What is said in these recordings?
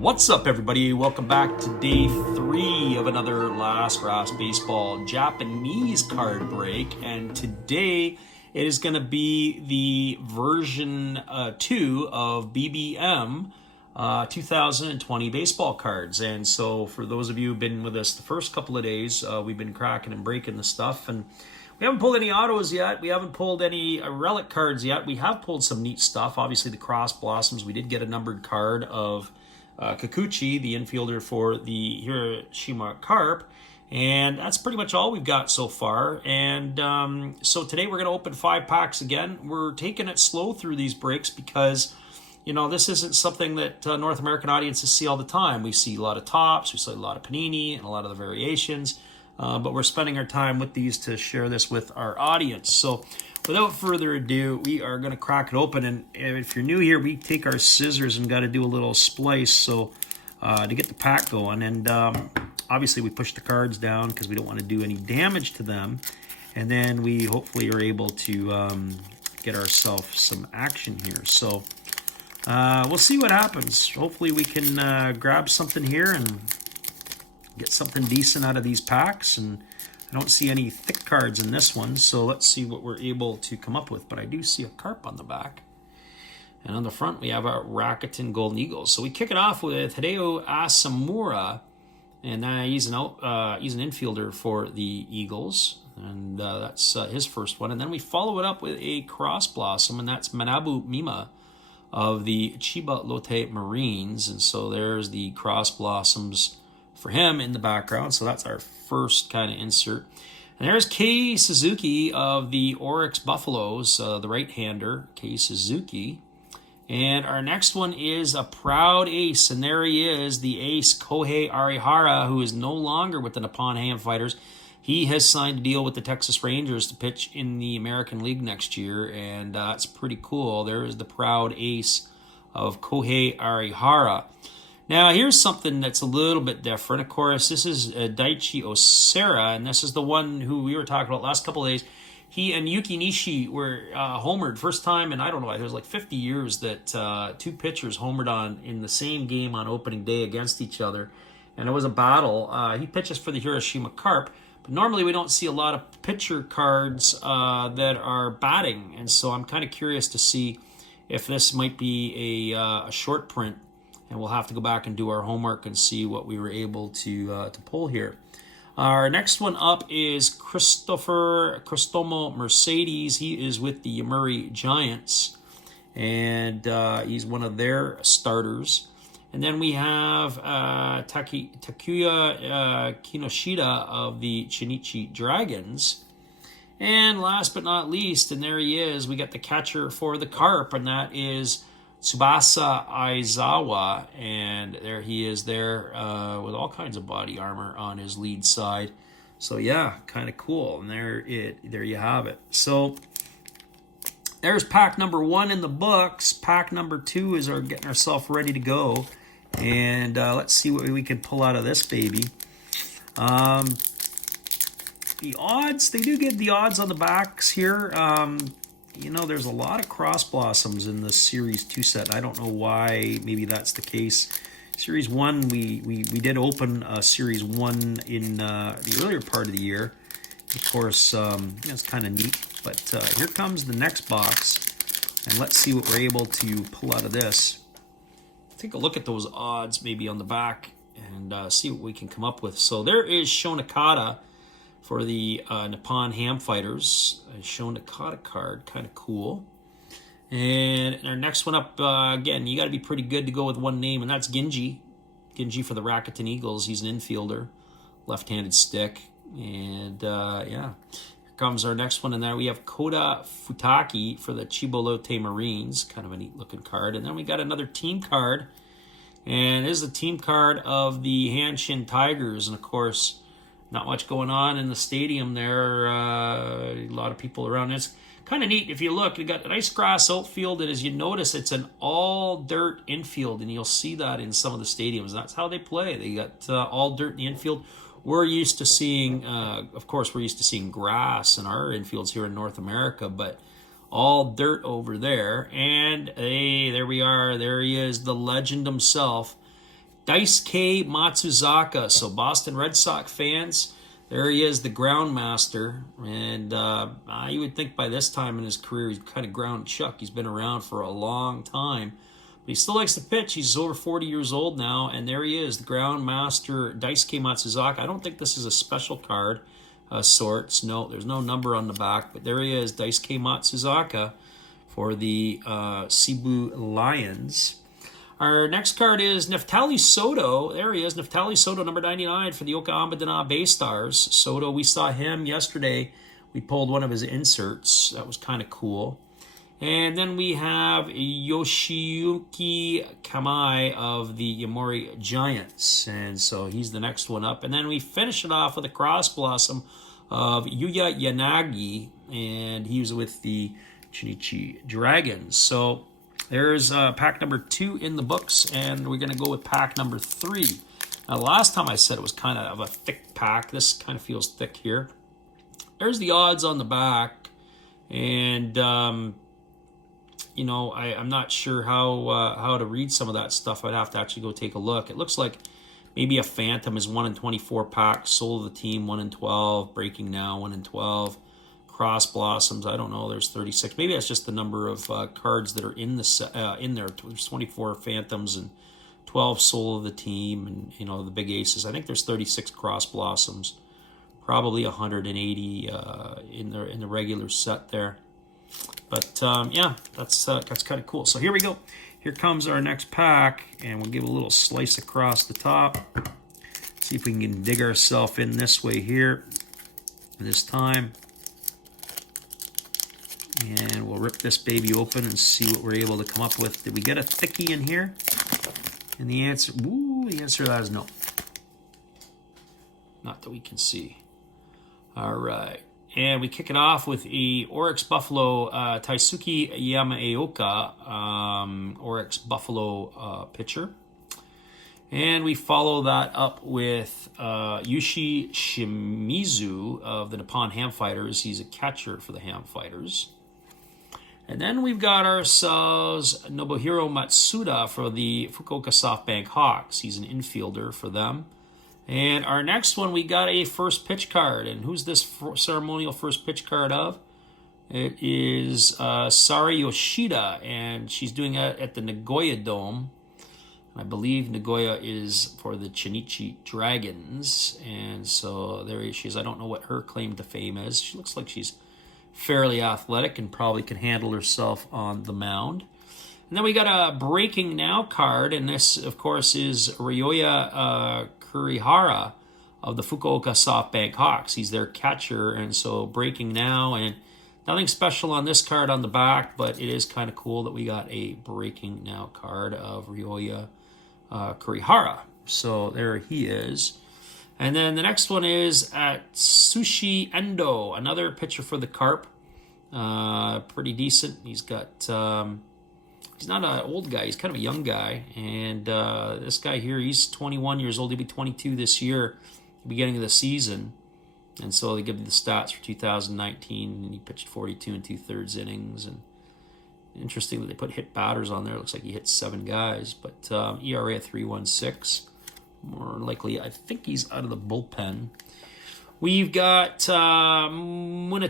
What's up, everybody? Welcome back to day 3 of another Last Grass Baseball Japanese card break. And today it is going to be the version 2 of BBM 2020 baseball cards. And so for those of you who've been with us the first couple of days, we've been cracking and breaking the stuff. And we haven't pulled any autos yet. We haven't pulled any relic cards yet. We have pulled some neat stuff. Obviously, the Cross Blossoms. We did get a numbered card of Kikuchi, the infielder for the Hiroshima Carp. And that's pretty much all we've got so far. And so today we're going to open 5 packs again. We're taking it slow through these breaks because, you know, this isn't something that North American audiences see all the time. We see a lot of tops, we see a lot of panini, and a lot of the variations. But we're spending our time with these to share this with our audience. So without further ado, we are going to crack it open. And if you're new here, we take our scissors and got to do a little splice so to get the pack going. And obviously we push the cards down because we don't want to do any damage to them. And then we hopefully are able to get ourselves some action here. So we'll see what happens. Hopefully we can grab something here and get something decent out of these packs. And I don't see any thick cards in this one, so let's see what we're able to come up with. But I do see a carp on the back. And on the front, we have our Rakuten Golden Eagles. So we kick it off with Hideo Asamura, and he's an infielder for the Eagles. And that's his first one. And then we follow it up with a Cross Blossom, and that's Manabu Mima of the Chiba Lotte Marines. And so there's the Cross Blossoms for him in the background. So that's our first kind of insert. And there's Kei Suzuki of the Oryx Buffaloes, the right-hander, Kei Suzuki. And our next one is a proud ace, and there he is, the ace Kohei Arihara, who is no longer with the Nippon Ham Fighters. He has signed a deal with the Texas Rangers to pitch in the American League next year, and it's pretty cool. There is the proud ace of Kohei Arihara. Now, here's something that's a little bit different. Of course, this is Daichi Osera, and this is the one who we were talking about last couple of days. He and Yuki Nishi were homered. First time in, I don't know, it was like 50 years that 2 pitchers homered on in the same game on opening day against each other. And it was a battle. He pitches for the Hiroshima Carp. But normally we don't see a lot of pitcher cards that are batting. And so I'm kind of curious to see if this might be a short print. And we'll have to go back and do our homework and see what we were able to pull here. Our next one up is Christopher Cristomo Mercedes. He is with the Yomiuri Giants, and he's one of their starters. And then we have Takuya Kinoshita of the Chinichi Dragons. And last but not least, and there he is, we got the catcher for the Carp, and that is Tsubasa Aizawa, and there he is there with all kinds of body armor on his lead side. So yeah, kind of cool. And there you have it. So there's pack number 1 in the books. Pack number 2 is getting ourselves ready to go. And let's see what we can pull out of this baby. The odds, they do give the odds on the backs here. You know, there's a lot of Cross Blossoms in the Series 2 set. I don't know why. Maybe that's the case. Series 1, we did open Series 1 in the earlier part of the year. Of course, it's kind of neat. But here comes the next box. And let's see what we're able to pull out of this. Take a look at those odds maybe on the back and see what we can come up with. So there is Shonakata for the Nippon Ham Fighters. A Shonakata card, kind of cool. And our next one up, again, you got to be pretty good to go with one name, and that's Ginji. Ginji for the Rakuten Eagles. He's an infielder, left-handed stick. And yeah, here comes our next one. And there we have Kota Futaki for the Chiba Lotte Marines. Kind of a neat-looking card. And then we got another team card. And this is the team card of the Hanshin Tigers. And, of course, not much going on in the stadium there. A lot of people around. It's kind of neat. If you look, you got a nice grass outfield, and as you notice, it's an all-dirt infield, and you'll see that in some of the stadiums. That's how they play. They got all dirt in the infield. We're used to seeing, of course, we're used to seeing grass in our infields here in North America, but all dirt over there. And hey, there we are. There he is, the legend himself, Daisuke Matsuzaka. So Boston Red Sox fans, there he is, the ground master. And you would think by this time in his career, he's kind of ground chuck. He's been around for a long time. But he still likes to pitch. He's over 40 years old now. And there he is, the ground master, Daisuke Matsuzaka. I don't think this is a special card sorts. No, there's no number on the back. But there he is, Daisuke Matsuzaka for the Cebu Lions. Our next card is Neftali Soto. There he is, Neftali Soto, number 99 for the Okinawa Bay Stars. Soto, we saw him yesterday. We pulled one of his inserts. That was kind of cool. And then we have Yoshiyuki Kamai of the Yomiuri Giants. And so he's the next one up. And then we finish it off with a cross blossom of Yuya Yanagi. And he was with the Chinichi Dragons. So there's pack number 2 in the books, and we're going to go with pack number 3. Now, last time I said it was kind of a thick pack. This kind of feels thick here. There's the odds on the back, and you know, I'm not sure how to read some of that stuff. I'd have to actually go take a look. It looks like maybe a Phantom is 1 in 24 packs. Soul of the Team 1 in 12. Breaking Now 1 in 12. Cross Blossoms, I don't know, there's 36. Maybe that's just the number of cards that are in the in there. There's 24 Phantoms and 12 Soul of the Team, and you know, the big aces. I think there's 36 Cross Blossoms, probably 180 in the regular set there. But yeah, that's kind of cool. So here we go. Here comes our next pack, and we'll give a little slice across the top. See if we can dig ourselves in this way here this time. And we'll rip this baby open and see what we're able to come up with. Did we get a thickie in here? And the answer to that is no. Not that we can see. All right. And we kick it off with a Oryx Buffalo Taisuke Yamaoka Oryx Buffalo pitcher. And we follow that up with Yushi Shimizu of the Nippon Ham Fighters. He's a catcher for the Ham Fighters. And then we've got ourselves Nobuhiro Matsuda for the Fukuoka SoftBank Hawks. He's an infielder for them. And our next one, we got a first pitch card. And who's this ceremonial first pitch card of? It is Sari Yoshida, and she's doing it at the Nagoya Dome. I believe Nagoya is for the Chinichi Dragons. And so there she is. I don't know what her claim to fame is. She looks like she's fairly athletic and probably can handle herself on the mound. And then we got a Breaking Now card, and this, of course, is Ryoya Kurihara of the Fukuoka SoftBank Hawks. He's their catcher, and so Breaking Now, and nothing special on this card on the back, but it is kind of cool that we got a Breaking Now card of Ryoya Kurihara. So there he is. And then the next one is at Sushi Endo, another pitcher for the Carp. Pretty decent. He's got, he's not an old guy. He's kind of a young guy. And this guy here, he's 21 years old. He'll be 22 this year, beginning of the season. And so they give you the stats for 2019. And he pitched 42 and 2/3 innings. And interesting that they put hit batters on there. It looks like he hit 7 guys. But ERA at 3.16. More likely, I think he's out of the bullpen. We've got Munetaka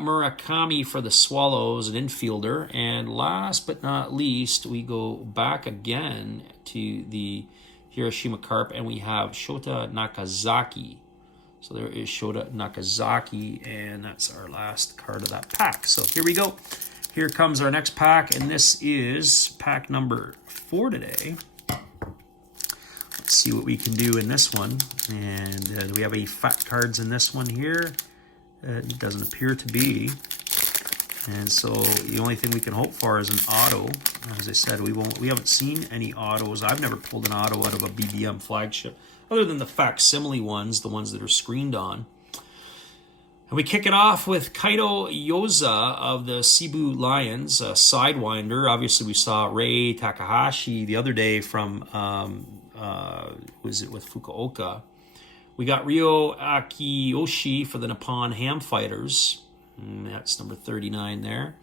Murakami for the Swallows, an infielder. And last but not least, we go back again to the Hiroshima Carp, and we have Shota Nakazaki. So there is Shota Nakazaki, and that's our last card of that pack. So here we go. Here comes our next pack, and this is pack number 4 today. Let's see what we can do in this one. And do we have any fat cards in this one here? It doesn't appear to be. And so the only thing we can hope for is an auto. As I said, we haven't seen any autos. I've never pulled an auto out of a BBM flagship, other than the facsimile ones, the ones that are screened on. And we kick it off with Kaito Yoza of the Cebu Lions, a Sidewinder. Obviously, we saw Rei Takahashi the other day from, was it with Fukuoka? We got Ryo Akiyoshi for the Nippon Ham Fighters. That's number 39 there.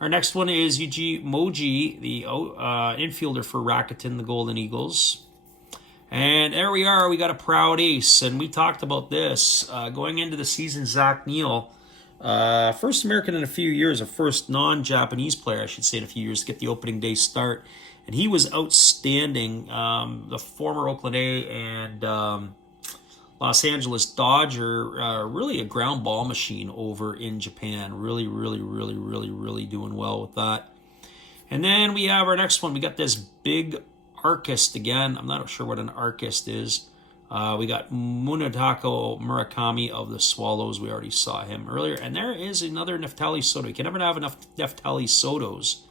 Our next one is Yuji Moji, the infielder for Rakuten, the Golden Eagles. And there we are. We got a proud ace. And we talked about this. Going into the season, Zach Neal, first American in a few years, or first non-Japanese player, I should say, in a few years to get the opening day start. And he was outstanding. The former Oakland A and Los Angeles Dodger, really a ground ball machine over in Japan. Really doing well with that. And then we have our next one. We got this big arcist again. I'm not sure what an arcist is. We got Munetaka Murakami of the Swallows. We already saw him earlier. And there is another Neftali Soto. You can never have enough Neftali Sotos.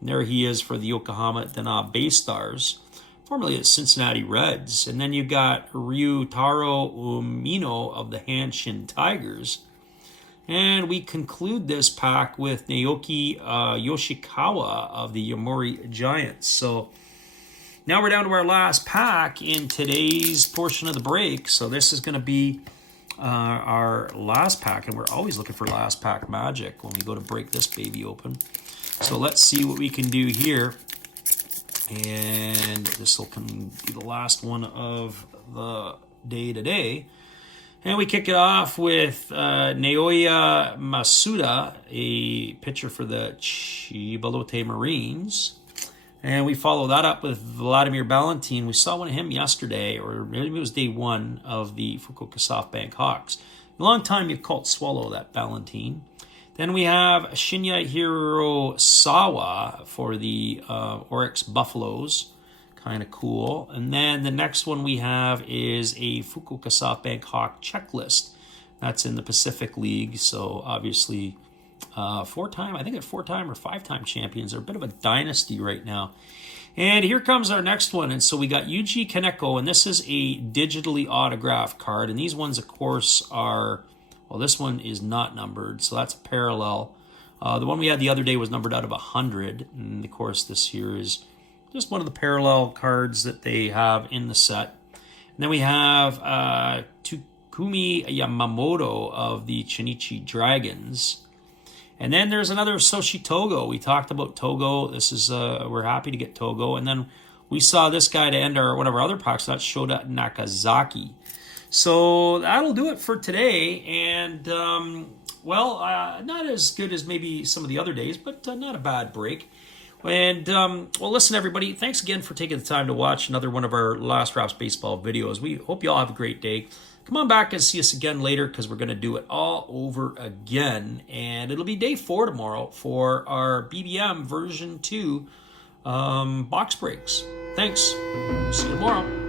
And there he is for the Yokohama Dana Bay Stars, formerly at Cincinnati Reds. And then you got Ryutaro Umino of the Hanshin Tigers. And we conclude this pack with Naoki Yoshikawa of the Yomiuri Giants. So now we're down to our last pack in today's portion of the break. So this is going to be our last pack. And we're always looking for last pack magic when we go to break this baby open. So let's see what we can do here. And this will be the last one of the day today. And we kick it off with Naoya Masuda, a pitcher for the Chibalote Marines. And we follow that up with Vladimir Valentin. We saw one of him yesterday, or maybe it was day one of the Fukuoka SoftBank Hawks. A long time you've called swallow that Valentin. Then we have Shinya Hirosawa for the Oryx Buffaloes. Kind of cool. And then the next one we have is a Fukuoka SoftBank Hawk checklist. That's in the Pacific League. So obviously four-time or five-time champions. They're a bit of a dynasty right now. And here comes our next one. And so we got Yuji Kaneko, and this is a digitally autographed card. And these ones, of course, are... Well, this one is not numbered, so that's a parallel. The one we had the other day was numbered out of 100. And, of course, this here is just one of the parallel cards that they have in the set. And then we have Takumi Yamamoto of the Chinichi Dragons. And then there's another Soshi Togo. We talked about Togo. This is we're happy to get Togo. And then we saw this guy to end one of our other packs. That's Shoda Nakazaki. So that'll do it for today, and not as good as maybe some of the other days, but not a bad break. And well, listen, everybody, thanks again for taking the time to watch another one of our Last Wraps Baseball videos. We hope you all have a great day. Come on back and see us again later, because we're going to do it all over again, and it'll be day 4 tomorrow for our BBM version 2 box breaks. Thanks. See you tomorrow.